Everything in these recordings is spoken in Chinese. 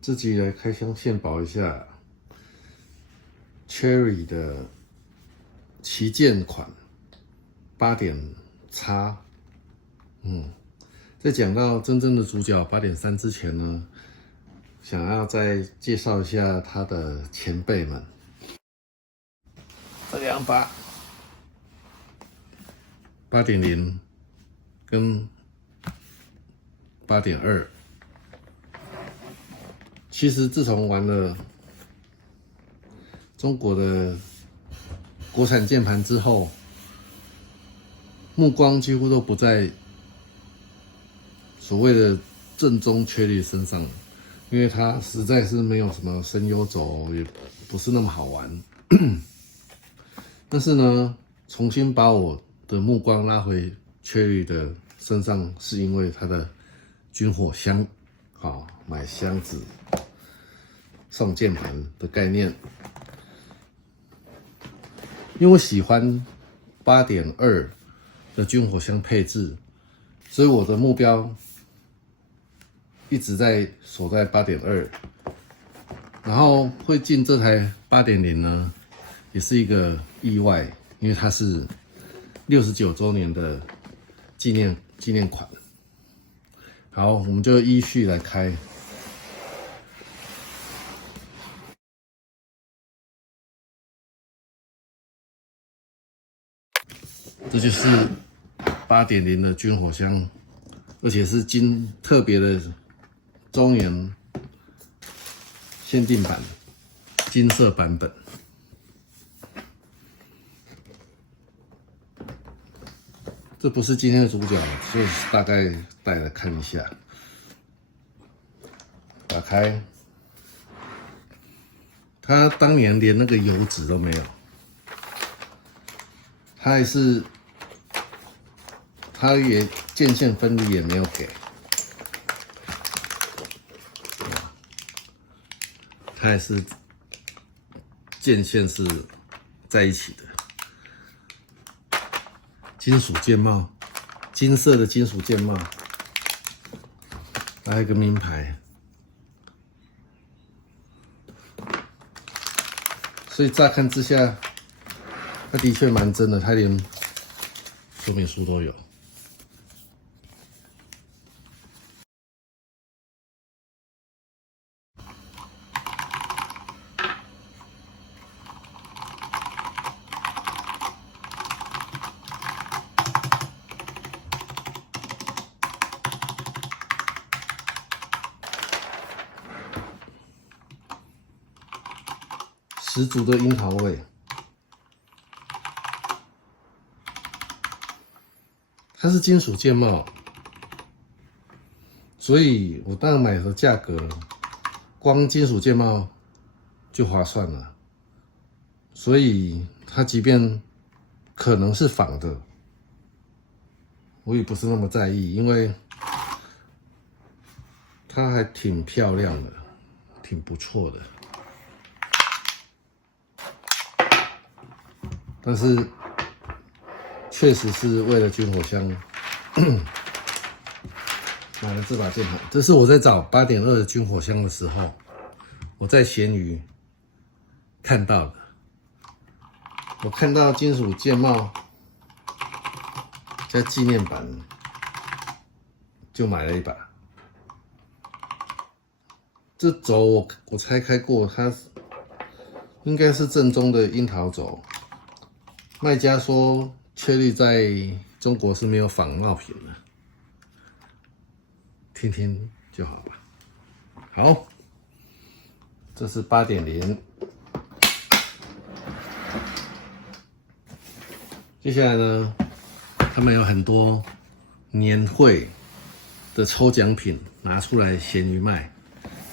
自己来开箱献宝一下 Cherry 的旗舰款8.X。在讲到真正的主角8.3之前呢，想要再介绍一下他的前辈们。这两把8.0跟8.2，其实自从玩了中国的国产键盘之后，目光几乎都不在所谓的正宗Cherry身上，因为它实在是没有什么声优轴，也不是那么好玩。但是呢，重新把我的目光拉回Cherry的身上，是因为它的军火箱，买箱子送键盘的概念。因为我喜欢8.2的军火箱配置，所以我的目标一直在锁在8.2，然后会进这台8.0呢，也是一个意外，因为它是69周年的纪念款。好，我们就依序来开。这就是8.0的军火箱，而且是特别的周年限定版，金色版本。这不是今天的主角，所以大概带来看一下。打开，它当年连那个油纸都没有，它也键线分离也没有给，它也是键线是在一起的。金属键帽，金色的金属键帽，还有一个名牌，所以乍看之下，它的确蛮真的，它连说明书都有。十足的樱桃味，它是金属键帽，所以我当然买的价格，光金属键帽就划算了。所以它即便可能是仿的，我也不是那么在意，因为它还挺漂亮的，挺不错的。但是确实是为了军火箱买了这把键盘。这是我在找8.2的军火箱的时候，我在闲鱼看到的。我看到金属键帽加纪念版，就买了一把。这轴我拆开过，它应该是正宗的樱桃轴。卖家说Cherry在中国是没有仿冒品的，听听就好吧。好，这是8.0。接下来呢，他们有很多年会的抽奖品拿出来闲鱼卖，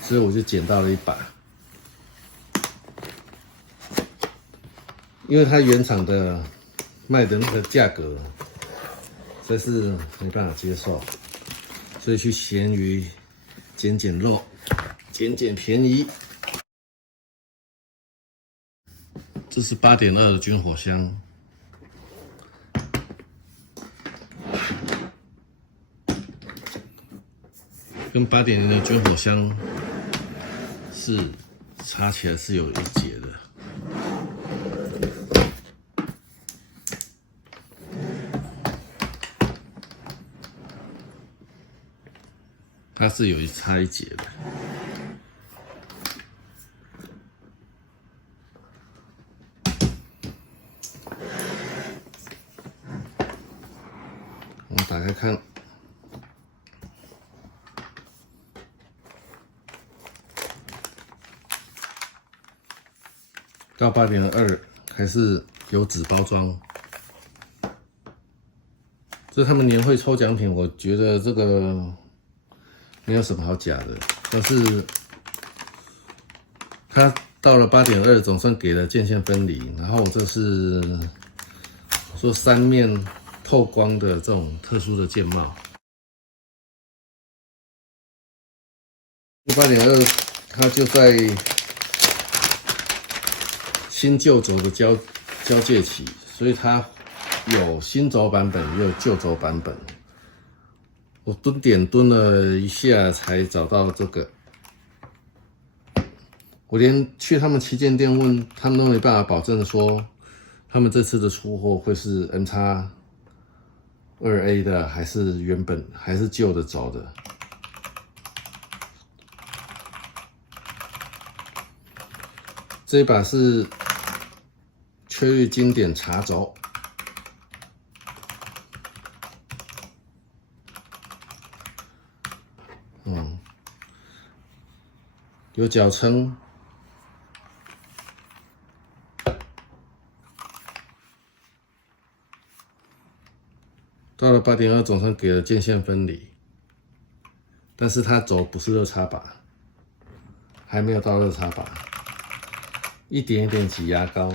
所以我就捡到了一把。因为它原厂的卖的那个价格，实在是没办法接受，所以去闲鱼捡肉，捡便宜。这是8.2的军火箱，跟8.0的军火箱是插起来是有一节的。它是有插一节的。我们打开看，到8.2还是有纸包装。这是他们年会抽奖品，我觉得这个没有什么好假的，但是它到了8.2，总算给了渐线分离，然后这是说3面透光的这种特殊的键帽。8.2它就在新旧轴的交界期，所以它有新轴版本，也有旧轴版本。我蹲了一下才找到这个，我连去他们旗舰店问，他们都没办法保证说，他们这次的出货会是 NX2A 的，还是还是旧的轴的。这一把是确率经典茶轴。有脚撑，到了8.2总算给了渐线分离，但是它轴不是热插把，还没有到热插把，一点一点挤牙膏。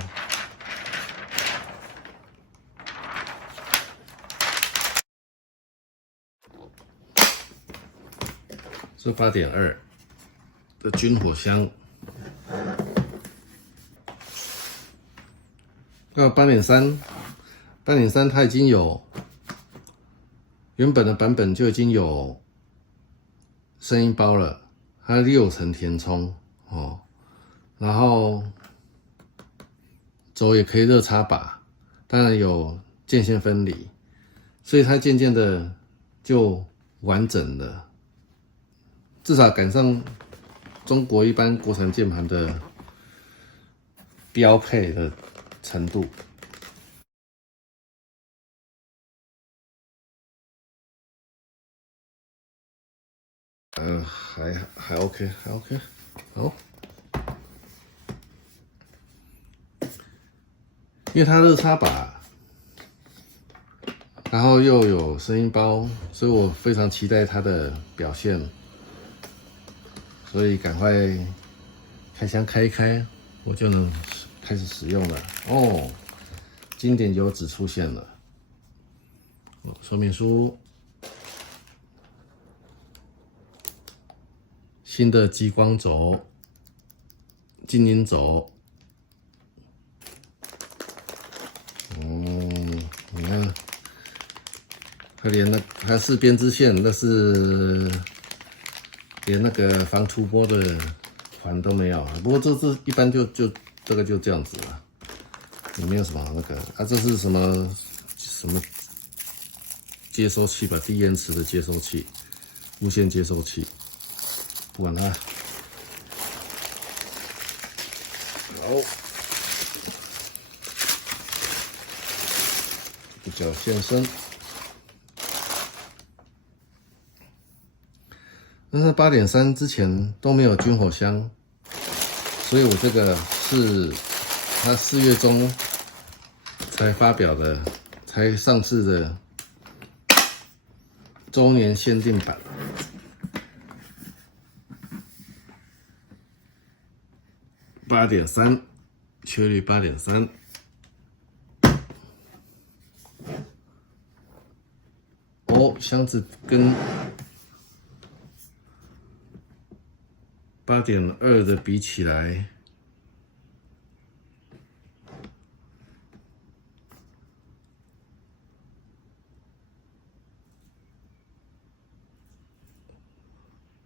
这8.2的军火箱，到8.3它已经有原本的版本就已经有声音包了，它6层填充哦，然后轴也可以热插把，当然有渐线分离，所以它渐渐的就完整了，至少赶上中国一般国产键盘的标配的程度。还 OK， 还 OK， 好。因为它热插把，然后又有声音包，所以我非常期待它的表现，所以赶快开箱开一开，我就能开始使用了。哦，经典油脂出现了，说明书。新的激光轴、静音轴，你看，它连它是编织线，但是连那个防突波的环都没有。不过这一般就这个就这样子了，也没有什么那个啊。这是什么接收器吧？低延迟的接收器，无线接收器。不管它，好，一角线身。但是8.3之前都没有军火箱，所以我这个是它4月中才发表的，才上市的周年限定版。8.3，缺率8.3。哦，箱子跟8.2的比起来，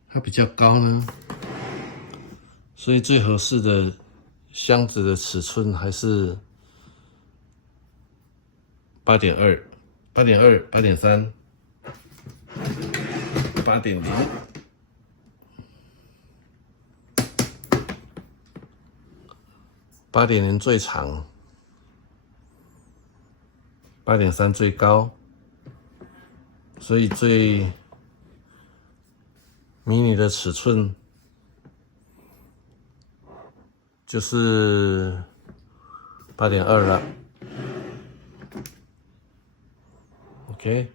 它比较高呢。所以最合适的箱子的尺寸还是8.2、8.2、8.3、8.0。8.0最长，8.3最高，所以最迷你的尺寸就是8.2了。OK，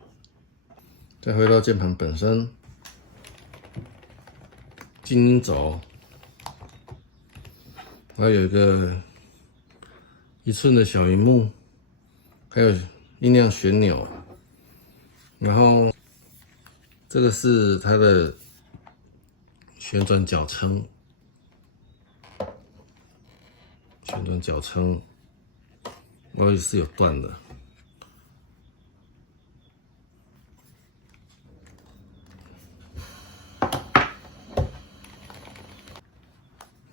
再回到键盘本身，静音轴，然后有一个1寸的小萤幕，还有音量旋钮，然后这个是它的旋转脚撑，我也是有断的。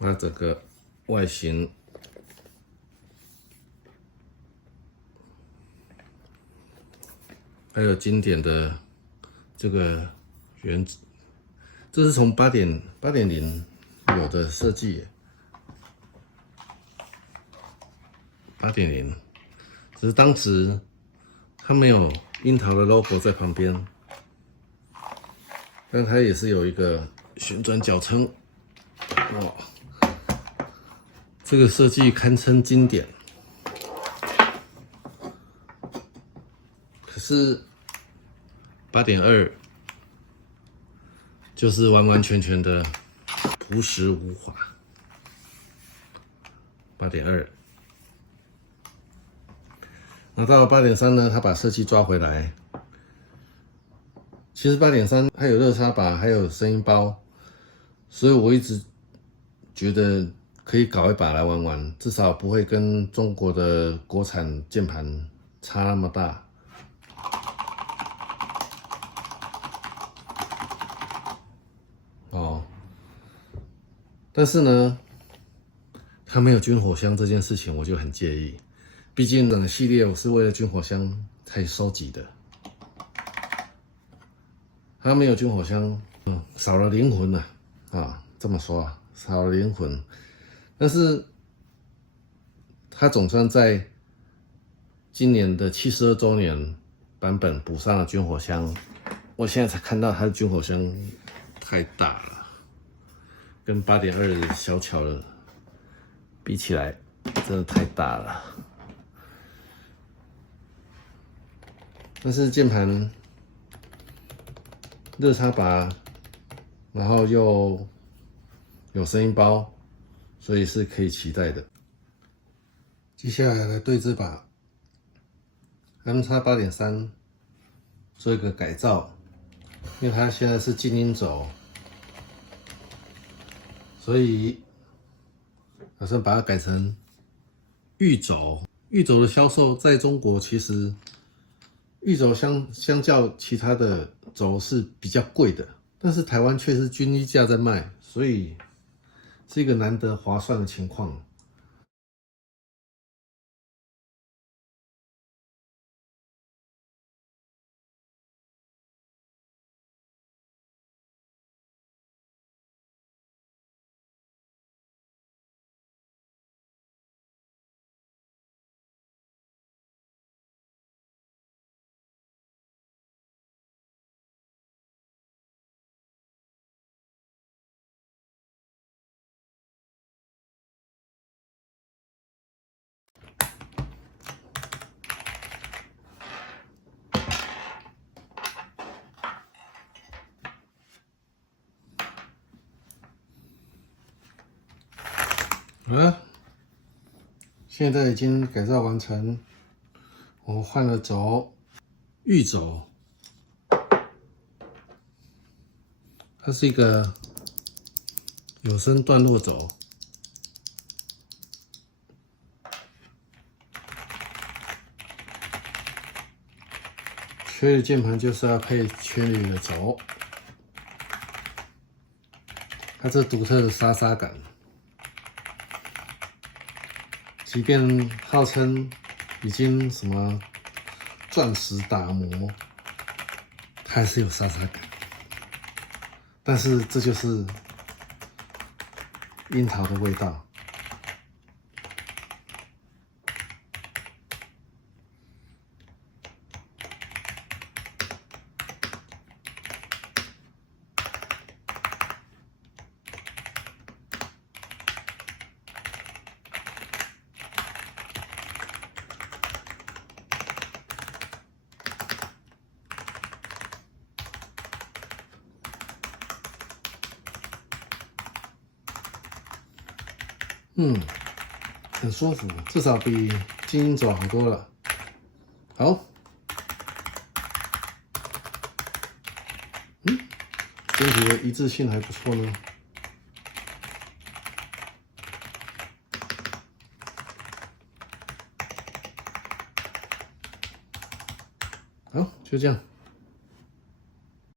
那整个外形还有经典的这个原子，这是从8.0有的设计，8.0，只是当时它没有樱桃的 logo 在旁边，但它也是有一个旋转脚撑，哇，这个设计堪称经典。可是8.2就是完完全全的朴实无华。8.2，那到了8.3呢，他把设计抓回来。其实8.3还有热插拔，还有声音包，所以我一直觉得可以搞一把来玩玩，至少不会跟中国的国产键盘差那么大。哦，但是呢，它没有军火箱这件事情，我就很介意。毕竟整个系列我是为了军火箱才收集的，它没有军火箱，少了灵魂呐！这么说啊，少了灵魂。但是它总算在今年的72周年版本补上了军火箱。我现在才看到它的军火箱太大了，跟8.2小巧的比起来，真的太大了。但是键盘热插拔，然后又有声音包，所以是可以期待的。接下来来对这把 MX8.3 做一个改造，因为它现在是静音轴，所以打算把它改成玉轴。玉轴的销售在中国其实玉轴相较其他的轴是比较贵的，但是台湾却是均一价在卖，所以是一个难得划算的情况。现在已经改造完成，我换了轴，玉轴，它是一个有声段落轴，缺的键盘就是要配缺铝的轴，它这独特的沙沙感。即便号称已经什么钻石打磨，它还是有沙沙感。但是这就是樱桃的味道。很舒服，至少比金鹰爪好多了。好，整体的一致性还不错呢。好，就这样。